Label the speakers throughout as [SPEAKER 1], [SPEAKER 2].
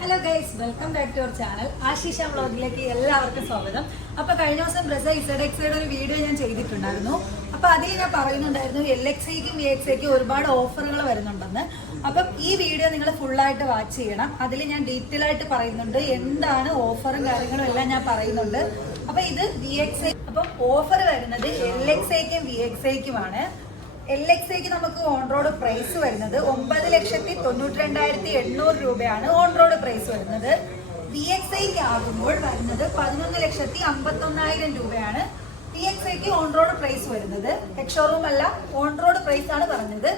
[SPEAKER 1] Hello guys welcome back to our channel Ashisha വ്ളോഗിലേക്ക് എല്ലാവർക്കും സ്വാഗതം. അപ്പൊ കഴിഞ്ഞ ദിവസം ബ്രസ ഇസഡ് എക്സയുടെ ഒരു വീഡിയോ ഞാൻ ചെയ്തിട്ടുണ്ടായിരുന്നു. അപ്പൊ അതിൽ ഞാൻ പറയുന്നുണ്ടായിരുന്നു എൽ എക്സിക്കും വി എക്സിക്കും ഒരുപാട് ഓഫറുകൾ വരുന്നുണ്ടെന്ന്. അപ്പം ഈ വീഡിയോ നിങ്ങൾ ഫുള്ളായിട്ട് വാച്ച് ചെയ്യണം. അതിൽ ഞാൻ ഡീറ്റെയിൽ ആയിട്ട് പറയുന്നുണ്ട് എന്താണ് ഓഫറും കാര്യങ്ങളും എല്ലാം ഞാൻ പറയുന്നുണ്ട്. അപ്പൊ ഇത് വി എക്സ് അപ്പം ഓഫർ വരുന്നത് എൽ എക്സ് ഐക്കും വി എക്സ് ഐക്കുമാണ് എൽ എക്സ് ഐക്ക് നമുക്ക് ഓൺ റോഡ് പ്രൈസ് വരുന്നത് ഒമ്പത് ലക്ഷത്തി തൊണ്ണൂറ്റി രണ്ടായിരത്തി എണ്ണൂറ് രൂപയാണ് ഓൺ റോഡ് പ്രൈസ് വരുന്നത്. വി എക്സ് ഐക്ക് ആകുമ്പോൾ വരുന്നത് പതിനൊന്ന് ലക്ഷത്തി അമ്പത്തൊന്നായിരം രൂപയാണ്. വി എക്സ് ഐക്ക് ഓൺ റോഡ് പ്രൈസ് വരുന്നത്. ഷോറൂം അല്ല ഓൺ റോഡ് പ്രൈസ് ആണ് പറഞ്ഞത്.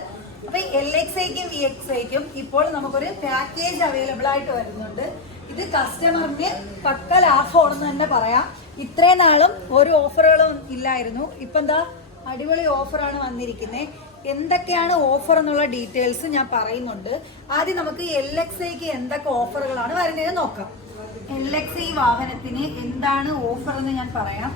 [SPEAKER 1] അപ്പൊ എൽ എക്സ് ഐക്കും വി എക്സ് ഐക്കും ഇപ്പോൾ നമുക്കൊരു പാക്കേജ് അവൈലബിൾ ആയിട്ട് വരുന്നുണ്ട്. ഇത് കസ്റ്റമറിന് പക്ക ലാഭമാണെന്ന് തന്നെ പറയാം. ഇത്രയും നാളും ഒരു ഓഫറുകളും ഇല്ലായിരുന്നു. ഇപ്പൊ എന്താ? അടിപൊളി ഓഫറാണ് വന്നിരിക്കുന്നത് എന്തൊക്കെയാണ് ഓഫർ എന്നുള്ള ഡീറ്റെയിൽസ് ഞാൻ പറയുന്നുണ്ട്. ആദ്യം നമുക്ക് എൽ എക്സ് ഐക്ക് എന്തൊക്കെ ഓഫറുകളാണ് വരുന്നത് നോക്കാം. എൽ എക്സ് ഐ വാഹനത്തിന് എന്താണ് ഓഫർ എന്ന് ഞാൻ പറയാം.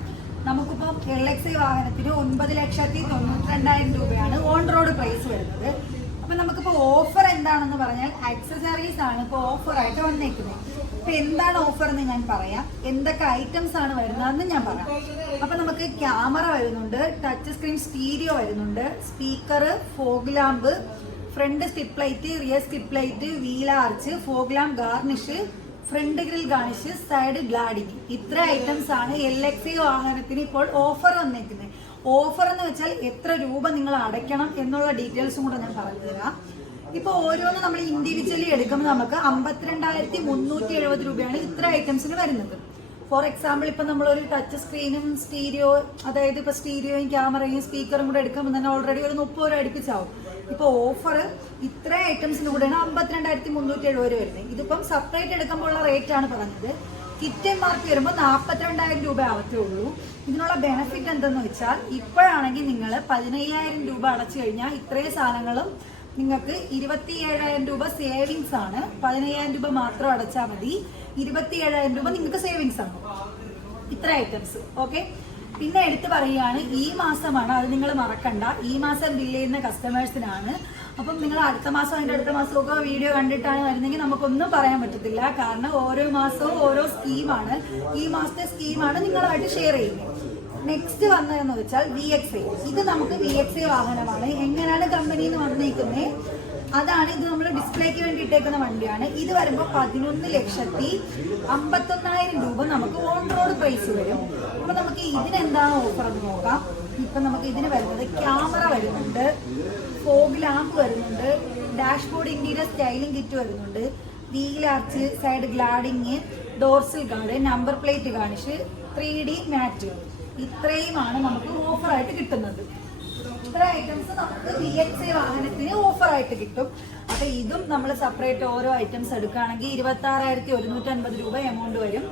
[SPEAKER 1] നമുക്കിപ്പം എൽ എക്സ് ഐ വാഹനത്തിന് ഒൻപത് ലക്ഷത്തി തൊണ്ണൂറ്റി രണ്ടായിരം രൂപയാണ് ഓൺ റോഡ് പ്രൈസ് വരുന്നത്. അപ്പൊ നമുക്കിപ്പോ ഓഫർ എന്താണെന്ന് പറഞ്ഞാൽ ആക്സസറീസ് ആണ് ഇപ്പോൾ ഓഫറായിട്ട് വന്നേക്കുന്നത്. ഇപ്പൊ എന്താണ് ഓഫർ എന്ന് ഞാൻ പറയാം. എന്തൊക്കെ ഐറ്റംസ് ആണ് വരുന്നതെന്ന് ഞാൻ പറയാം. അപ്പൊ നമുക്ക് ക്യാമറ വരുന്നുണ്ട് ടച്ച് സ്ക്രീൻ സ്റ്റീരിയോ വരുന്നുണ്ട് speaker fog lamp front strip light rear strip light arch fog lamp garnish front grill garnish side cladding ഇത്ര ഐറ്റംസ് ആണ് എൽ എക്സ് വാഹനത്തിന് ഇപ്പോൾ ഓഫർ വന്നേക്കുന്നത്. ഓഫർ എന്ന് വെച്ചാൽ എത്ര രൂപ നിങ്ങൾ അടയ്ക്കണം എന്നുള്ള ഡീറ്റെയിൽസും കൂടെ ഞാൻ പറഞ്ഞുതരാം. ഇപ്പൊ ഓരോന്ന് നമ്മൾ ഇൻഡിവിജ്വലി എടുക്കുമ്പോൾ നമുക്ക് അമ്പത്തിരണ്ടായിരത്തി മുന്നൂറ്റി എഴുപത് രൂപയാണ് ഇത്ര ഐറ്റംസിന് വരുന്നത്. ഫോർ എക്സാമ്പിൾ ഇപ്പൊ നമ്മളൊരു ടച്ച് സ്ക്രീനും സ്റ്റീരിയോ അതായത് ഇപ്പൊ സ്റ്റീരിയോയും ക്യാമറയും സ്പീക്കറും കൂടെ എടുക്കുമ്പോൾ തന്നെ ഓൾറെഡി ഒരു മുപ്പത് രൂപ അടുപ്പിച്ചാവും. ഇപ്പൊ ഓഫർ ഇത്ര ഐറ്റംസിന് കൂടെയാണ് അമ്പത്തിരണ്ടായിരത്തി മുന്നൂറ്റി എഴുപത് രൂപ വരുന്നത്. ഇതിപ്പം സെപ്പറേറ്റ് എടുക്കുമ്പോൾ ഉള്ള റേറ്റ് ആണ് പറഞ്ഞത്. കിറ്റ് പി വരുമ്പോൾ നാൽപ്പത്തിരണ്ടായിരം രൂപ ആവത്തേ ഉള്ളൂ. ഇതിനുള്ള ബെനഫിറ്റ് എന്തെന്ന് വെച്ചാൽ ഇപ്പോഴാണെങ്കിൽ നിങ്ങൾ പതിനയ്യായിരം രൂപ അടച്ചു കഴിഞ്ഞാൽ ഇത്രയും സാധനങ്ങളും നിങ്ങൾക്ക് ഇരുപത്തി ഏഴായിരം രൂപ സേവിങ്സ് ആണ്. പതിനയ്യായിരം രൂപ മാത്രം അടച്ചാൽ മതി. ഇരുപത്തി ഏഴായിരം രൂപ നിങ്ങൾക്ക് സേവിങ്സ് ആണ്. ഇത്ര ഐറ്റംസ് ഓക്കെ പിന്നെ എടുത്തു പറയുകയാണ് ഈ മാസമാണ് അത് നിങ്ങൾ മറക്കണ്ട. ഈ മാസം ബില്ല് ചെയ്യുന്ന കസ്റ്റമേഴ്സിനാണ് അപ്പം നിങ്ങൾ അടുത്ത മാസം അതിന്റെ അടുത്ത മാസമൊക്കെ വീഡിയോ കണ്ടിട്ടാണ് വരുന്നെങ്കിൽ നമുക്കൊന്നും പറയാൻ പറ്റത്തില്ല. കാരണം ഓരോ മാസവും ഓരോ സ്കീമാണ് ഈ മാസത്തെ സ്കീമാണ് നിങ്ങളായിട്ട് ഷെയർ ചെയ്യുന്നത്. നെക്സ്റ്റ് വന്നതെന്ന് വെച്ചാൽ വി എക്സ് എ ഇത് നമുക്ക് വി എക്സ് എ വാഹനമാണ്. എങ്ങനെയാണ് കമ്പനിയിൽ നിന്ന് വന്നിരിക്കുന്നത് അതാണ് ഇത് നമ്മൾ ഡിസ്പ്ലേക്ക് വേണ്ടി ഇട്ടേക്കുന്ന വണ്ടിയാണ്. ഇത് വരുമ്പോൾ പതിനൊന്ന് ലക്ഷത്തി അമ്പത്തൊന്നായിരം രൂപ നമുക്ക് ഓൺ റോഡ് പ്രൈസ് വരും. അപ്പൊ നമുക്ക് ഇതിനെന്താണ് ഓഫർ എന്ന് നോക്കാം. ഇപ്പൊ നമുക്ക് ഇതിന് വരുന്നത് ക്യാമറ വരുന്നുണ്ട്. ഫോഗ് ലാമ്പ് വരുന്നുണ്ട്. ഡാഷ്ബോർഡ് ഇന്റീരിയർ സ്റ്റൈലിംഗ് കിറ്റ് വരുന്നുണ്ട്. Wheel arch side cladding door sill guard number plate കാണിച്ച് ത്രീ ഡി മാറ്റ് ഇത്രയുമാണ് നമുക്ക് ഓഫറായിട്ട് കിട്ടുന്നത്. ഇത്ര ഐറ്റംസ് നമുക്ക് ബി എക്സ് ഐ വാഹനത്തിന് ഓഫർ ആയിട്ട് കിട്ടും. അപ്പൊ ഇതും നമ്മൾ സെപ്പറേറ്റ് ഓരോ ഐറ്റംസ് എടുക്കുകയാണെങ്കിൽ ഇരുപത്തി ആറായിരത്തി ഒരുന്നൂറ്റി അൻപത് രൂപ എമൗണ്ട് വരും.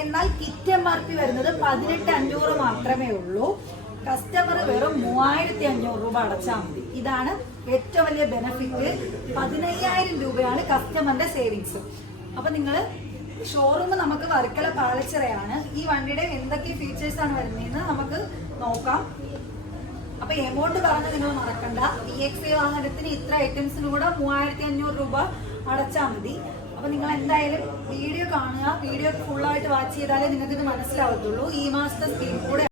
[SPEAKER 1] എന്നാൽ കിറ്റ് എം ആർ പി വരുന്നത് പതിനെട്ട് അഞ്ഞൂറ് മാത്രമേ ഉള്ളൂ. കസ്റ്റമർ വെറും മൂവായിരത്തി അഞ്ഞൂറ് രൂപ അടച്ചാൽ മതി. ഇതാണ് ഏറ്റവും വലിയ ബെനഫിറ്റ് പതിനയ്യായിരം രൂപയാണ് കസ്റ്റമറിന്റെ സേവിങ്സ് അപ്പൊ നിങ്ങൾ ഷോറൂം നമുക്ക് വർക്കല പാലച്ചിറയാണ്. ഈ വണ്ടിയുടെ എന്തൊക്കെ ഫീച്ചേഴ്സ് ആണ് വരുന്നതെന്ന് നമുക്ക് നോക്കാം. അപ്പൊ എമൗണ്ട് പറഞ്ഞ് നിങ്ങൾ മറക്കണ്ട. വി എക്സ് ഐ വാഹനത്തിന് ഇത്ര ഐറ്റംസിന് കൂടെ മൂവായിരത്തി അഞ്ഞൂറ് രൂപ അടച്ചാൽ മതി. അപ്പൊ നിങ്ങൾ എന്തായാലും വീഡിയോ കാണുക. വീഡിയോ ഫുള്ളായിട്ട് വാച്ച് ചെയ്താലേ നിങ്ങൾക്ക് ഇത് മനസ്സിലാവത്തുള്ളൂ. ഈ മാസത്തെ സ്കീം കൂടെ